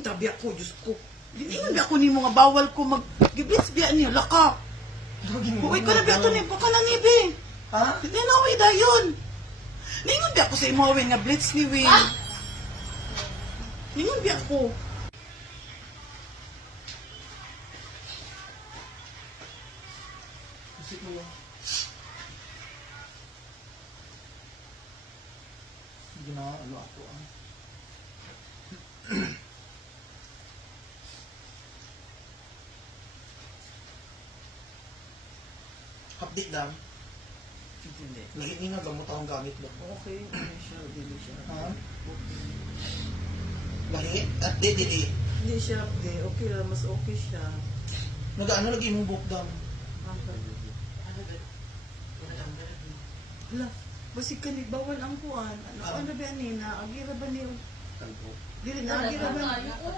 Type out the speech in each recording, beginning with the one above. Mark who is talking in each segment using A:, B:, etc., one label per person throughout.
A: tabi ako, Diyos ko. Ingon ba ako ni mga bawal ko mag-giblitz biya niya, laka. Huwag ka na biya ito niya, baka nang ibig.
B: Ha?
A: Hindi na ako dayon. Ningon biya ako sa imawin nga blitz ni Win. Ningon biya ako.
B: Isip mo yun. Hindi na, ano ako ah. Update lang.
A: Hindi.
B: Lagi nga gamot akong gamit mo.
A: Okay, hindi siya, hindi siya.
B: Ha? Lahi? At di.
A: Hindi siya, okay lang, mas okay siya.
B: Nag-ano lagi mong book down?
A: Hala, basig ka ni, bawal ang kuan. Ano ba yan na? Agira ba niyo? Dili na, agira ba?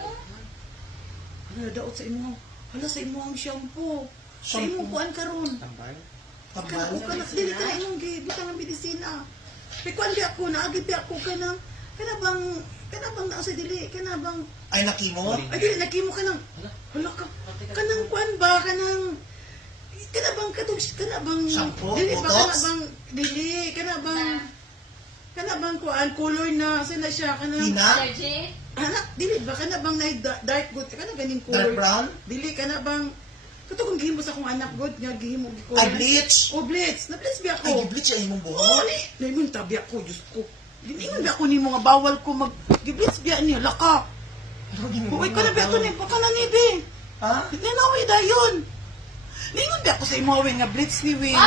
A: Hala, daot sa imo. Hala, sa imo ang shampoo. Sa imo kuan karon.
B: Tambay?
A: Kana ka na, dili ka na imong gibutang ang medisina. Pikuan di ako, naagi di ako ka ng, kana bang na sa dili, kana bang,
B: Ay, nakimo?
A: ay dili, nakimo ka ng, hala ka, kanang kuan ba, kanang, kana bang
B: Shampoo?
A: dili ba,
B: Botox?
A: kana bang kuan, color na, asa na siya, kanang,
B: Hina?
A: anak, dili ba, kana bang na dark good, kana ganing color.
B: Dark brown?
A: Dili, kana bang, kato kung gihimo sa akong anak good, nga gihimo ko.
B: Ay, bleach?
A: O blitz, na-blitz ba ako?
B: Ay, bleach ay imong
A: Oo,
B: buhok?
A: ni. Naingon tabi ako, Diyos ko. Ingon ba ako ni mga bawal ko mag-giblitz biya niya, laka. Huwag ka na ba ito niya, baka nang ibig.
B: Ha?
A: Hindi na ako dayon. Ningon ba ako sa imawin nga blitz ni Win.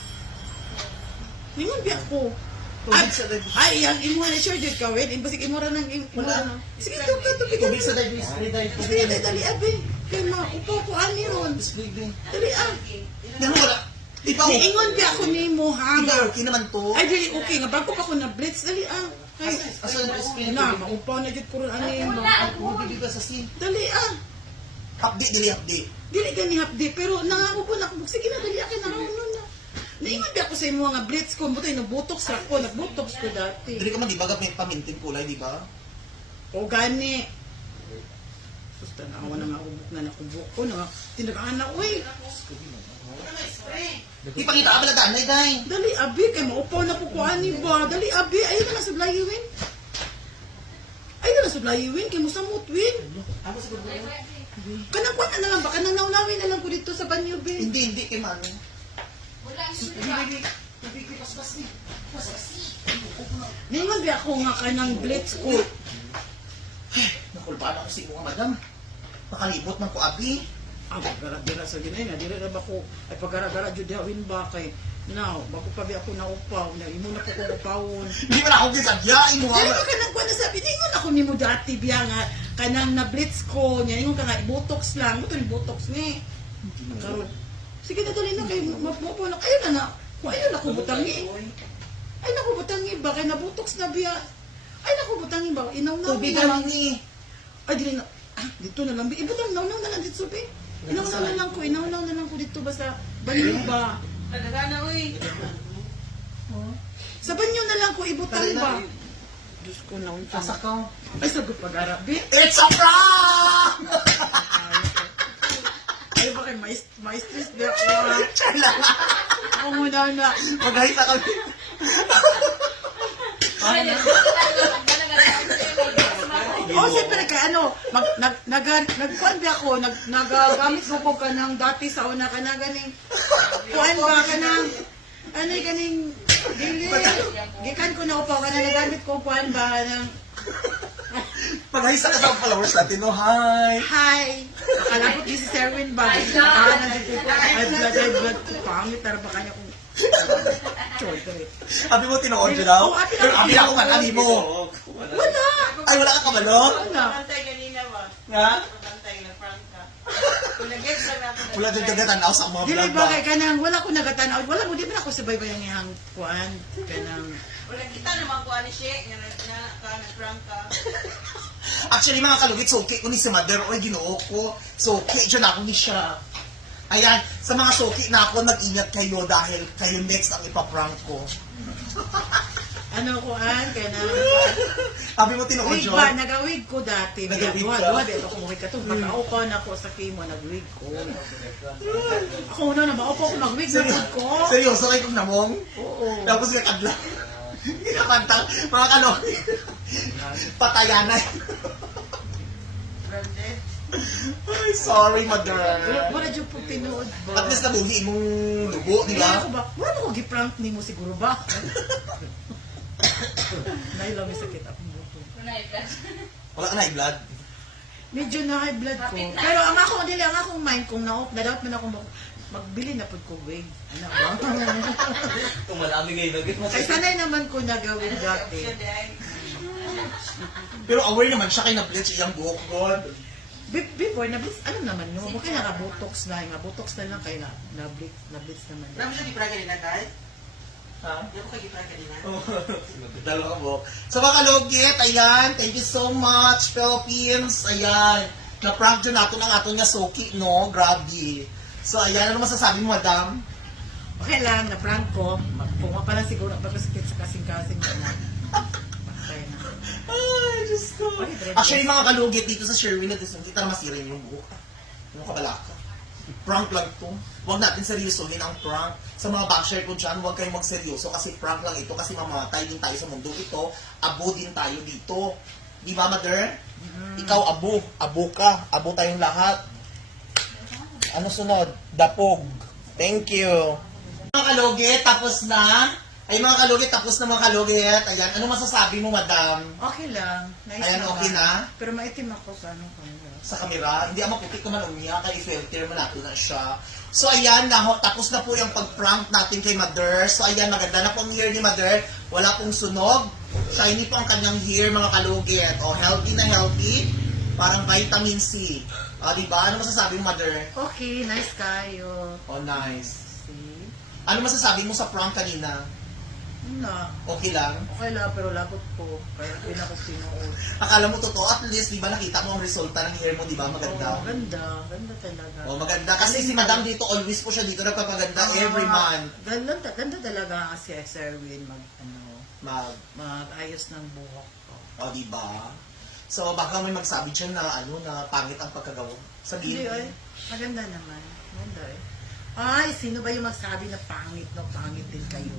A: Ningon ba ako.
B: Tubig sa diabetes.
A: Ay, ang imo na sure jud ka, Win. Imbasik imo ra nang
B: Wala.
A: Sige, tubig.
B: Tubig sa diabetes.
A: Sige, dali, abi. Kaya maupo ko ani ron.
B: Baby.
A: Dali, ah.
B: Yan wala. Ikaw.
A: Niingon ba ako ni mo, ha?
B: Ikaw, okay naman to.
A: Ay, dali, okay. Nga, bago pa ako na-blitz, dali, ah. Ay,
B: Asa yung screen?
A: na, maupaw na dyan puro ano yung
B: Hindi ka sa scene.
A: dali, ah.
B: Update, dili update.
A: Dili gani hapdi, pero nangako po na ako. Sige na, dali, akin na raw nun na. Naingon ba ako sa imo nga blitz ko, butoy, nag-botox ra ko, nag-botox ko dati.
B: Dili ka man, di ba, may pamintin kulay, di ba?
A: O gani. Susta na, awa na nga ubok na nakubok ko, na tinagaan na, uy.
B: Ipakita ka pala danay, day.
A: Dali, abi, kay maupaw na po ko ani ba? Dali, abi, ayun na sa Blayuwin. Ayun na sa Blayuwin, kay Musamot, Win.
B: Ako sa gulo.
A: Kanang kuwan na lang ba? Kanang naunawin na lang ko dito sa banyo, Bin.
B: Hindi, kay mano.
A: Ningon ba ako nga kanang blitz ko?
B: Nakulbaan ako sa imo nga, madam. Nakalibot man ko, abi.
A: Ah, pagara-gara sa ginay na. Dili na ba ko, ay pagara-gara jud hawin ba kay, now, bako pa ba ako naupaw, na imo na po ko upawon.
B: Hindi man ako gisagyain mo
A: Dili
B: nga.
A: ba kanang kuwan na sabi, ningon ako nimo dati biya nga, kanang na blitz ko, niya, ningon ka nga, botox lang, ito yung botox ni. Karon, sige na tuloy na kayo, mapupo na, ayun na na, kung ayun ako butangi. Ay naku butangi ba, kay nabotox na biya. Ay naku butangi ba, inaw na.
B: Tubig ka lang ni.
A: Ay, dili na. Ah, dito na lang. Ibutang naw na lang dito, Sophie. Inaw na lang ko. Inaw na lang ko dito ba sa banyo ba?
C: Nagagana, uy.
A: Oh. Sa banyo na lang ko ibutang ba? Diyos ko na unta.
B: Asa ka?
A: Ay, sagot pag-arap.
B: It's a prank!
A: Ay, bakit may stress di ako. ah.
B: Chala!
A: Ako muna na.
B: Maghahita kami.
A: Oh, siyempre kay ano, nagkuhan ba ako, nagagamit ko po ka ng dati sa una ka na ganing, kuhan ba ka ng, ano yung ganing, dili, gikan ko na upaw ka na nagamit ko kuhan ba ng,
B: Maghahisa ka sa followers natin, no? Hi!
A: hi, nakalabot ni si Serwin ba, ay blood, pangit, tara ba kanya kung, choy,
B: Abi mo tinuod yun daw?
A: Oo, abi na.
B: Abi ako man, abi mo.
A: wala,
B: Ay, wala ka kabalo?
A: wala,
C: Pantay kanina ba?
B: Nga?
C: Pantay na prank ka. Kung nag-gets lang ako.
B: Wala din kagatan sa mga
A: dili
B: vlog
A: ba
B: ba?
A: kay kanang, wala ko nagatanaw, wala mo, di ba ako sabay ba yung ihang kuhan, kanang,
C: Wala kita naman ko ani siya. Nag-prank ka.
B: Actually, mga kalugit, so okay ko ni si Mother, oy, ginoo ko. So okay, dyan ako ni siya. Ayan, sa mga soki na ako, nag-ingat kayo dahil kayo next ang ipaprank ko.
A: Ano ko kaya na
B: Sabi mo tinuod
A: wig
B: yun.
A: ba? Nagawig ko dati.
B: Nagawig ka?
A: Duwa, dito ko mawig ka to. Makaupo na ako sa kimo, nagwig ko. Ako na maupo ko, magwig na wig ko.
B: Seryoso kayo kung namong?
A: Oo.
B: Tapos may kadla. Kinakanta. Mga kalori. Patayanay. Ay, sorry, mother.
A: Wala dyan po tinood ba?
B: At least nabuhi mong dugo, di
A: Kaya
B: ba?
A: ako ba? Wala mo ko giprank ni mo siguro ba? Naila may sakit akong buto.
B: Wala ka na high blood.
A: Medyo na high blood ko. Pero ang ako, dili, ang akong mind kung na-doubt man ako magbili na po ko wig. Ano ba?
D: Kung malami kayo nagit mo.
A: Ay, sanay naman ko nagawin dati.
B: Pero aware naman siya kay na-bleach iyang buhok, God.
A: Before, alam naman nyo, mukha naka-botox na, nga botox na lang kayo na-blitz naman.
C: Marami siya gipra kanina, Tay?
B: Ha?
C: Hindi ko kayo gipra kanina.
B: Dalawa ka buhok. So mga kalugit, ayan, thank you so much, Philippines. Ayan, na-prank dyan natin ang ato nga Soki, no? Grabe. So ayan, ano masasabi mo, madam?
A: Okay lang, na-prank ko. Kung pa lang siguro, pagkasakit sa kasing-kasing na. Okay na.
B: Ay, Diyos ko. Actually, mga kalugit dito sa Sherwin at kita na masira yung buhok. Yung kabalaka. Prank lang to. Huwag natin seryosohin ang prank. Sa mga backshare ko dyan, huwag kayong magseryoso kasi prank lang ito kasi mamamatay din tayo sa mundo ito. Abo din tayo dito. Di ba, mother? Ikaw, abo. Abo ka. Abo tayong lahat. Ano sunod? Dapog. Thank you. Mga kalugit, tapos na. Ay, mga kalugit, tapos na mga kalugit. Ayan, ano masasabi mo, madam?
A: Okay lang. Nice
B: Ayan,
A: naman.
B: okay na?
A: Pero maitim ako sa anong camera.
B: Sa kamera. Hindi ang maputik naman umiyak. Kaya i-filter mo natin na siya. So, ayan, tapos na po yung pag-prank natin kay Mother. So, ayan, maganda na po ang hair ni Mother. Wala pong sunog. Shiny po ang kanyang hair, mga kalugit. O, healthy na healthy. Parang vitamin C. O, diba? Ano masasabi mo, Mother?
A: Okay, nice kayo.
B: Oh, nice.
A: See?
B: Ano masasabi mo sa prank kanina?
A: Na,
B: Okay lang?
A: okay lang, pero lagot ko. Kaya pinako sinuod.
B: Akala mo totoo, at least, di ba nakita mo ang resulta ng hair mo, di ba? Maganda.
A: Oh, ganda. Ganda talaga.
B: Oh, maganda. Kasi si Madam dito, always po siya dito nagpapaganda every month.
A: Ganda talaga si Serwin
B: Mag,
A: mag-ayos ng buhok ko.
B: oh, di ba? So, baka may magsabi dyan na, na pangit ang pagkagawa.
A: Hindi,
B: Sabihin.
A: ay. Maganda naman. Maganda eh. Ay, sino ba yung magsabi na pangit no? Pangit din kayo.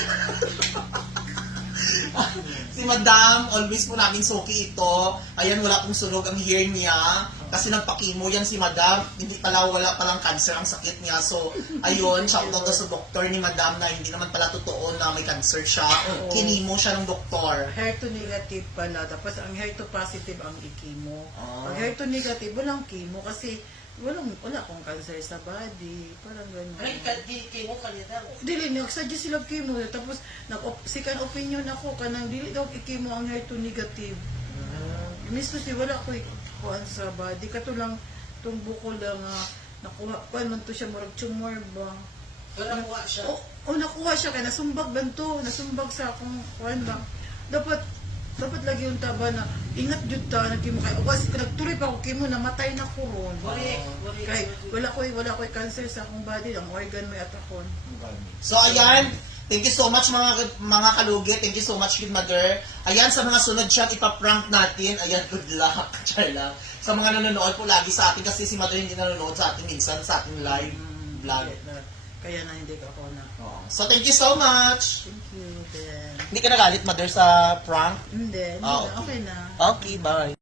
B: Si Madam, always po namin suki ito. Ayan, wala pong sunog ang hair niya. Kasi nagpakimo yan si Madam. Hindi pala, wala palang cancer ang sakit niya. So, ayun, shoutout na sa doktor ni Madam na hindi naman pala totoo na may cancer siya.
A: Oo.
B: Kinimo siya ng doktor.
A: Hair to negative pala. Tapos ang hair to positive ang ikimo.
B: Ah.
A: Pag hair to negative, walang chemo kasi wala akong cancer sa body. Parang gano'n.
C: Ay, di mo kanina.
A: Dili, nagsuggest sila chemo. Tapos, second opinion ako, kanang dili daw i-chemo ang hair to negative. Mismo si wala ko ikuhan sa body. Kato lang, itong buko lang, nakuha, kuhan man to siya, marag tumor ba?
C: Wala kuha siya.
A: O nakuha siya, kaya nasumbag ba to? Nasumbag sa akong kuhan ba? Dapat lagi yung taba na, ingat jud ta, nagkimo kayo. Kasi nagtuloy pa ako kimo, namatay na ko ron. Kaya wala ko cancer sa akong body, ang organ may atakon.
B: So, ayan. Thank you so much mga kalugit. Thank you so much, Kid Mother. Ayan, sa mga sunod siya, ipaprank natin. Ayan, good luck. Char lang. Sa mga nanonood po lagi sa atin, kasi si Mother hindi nanonood sa atin minsan, sa ating live vlog.
A: Kaya na hindi ako na.
B: So, thank you so much.
A: Thank you, then.
B: Hindi ka nagalit, Mother, sa prank?
A: Hindi,
B: Ah,
A: okay na.
B: Okay, bye.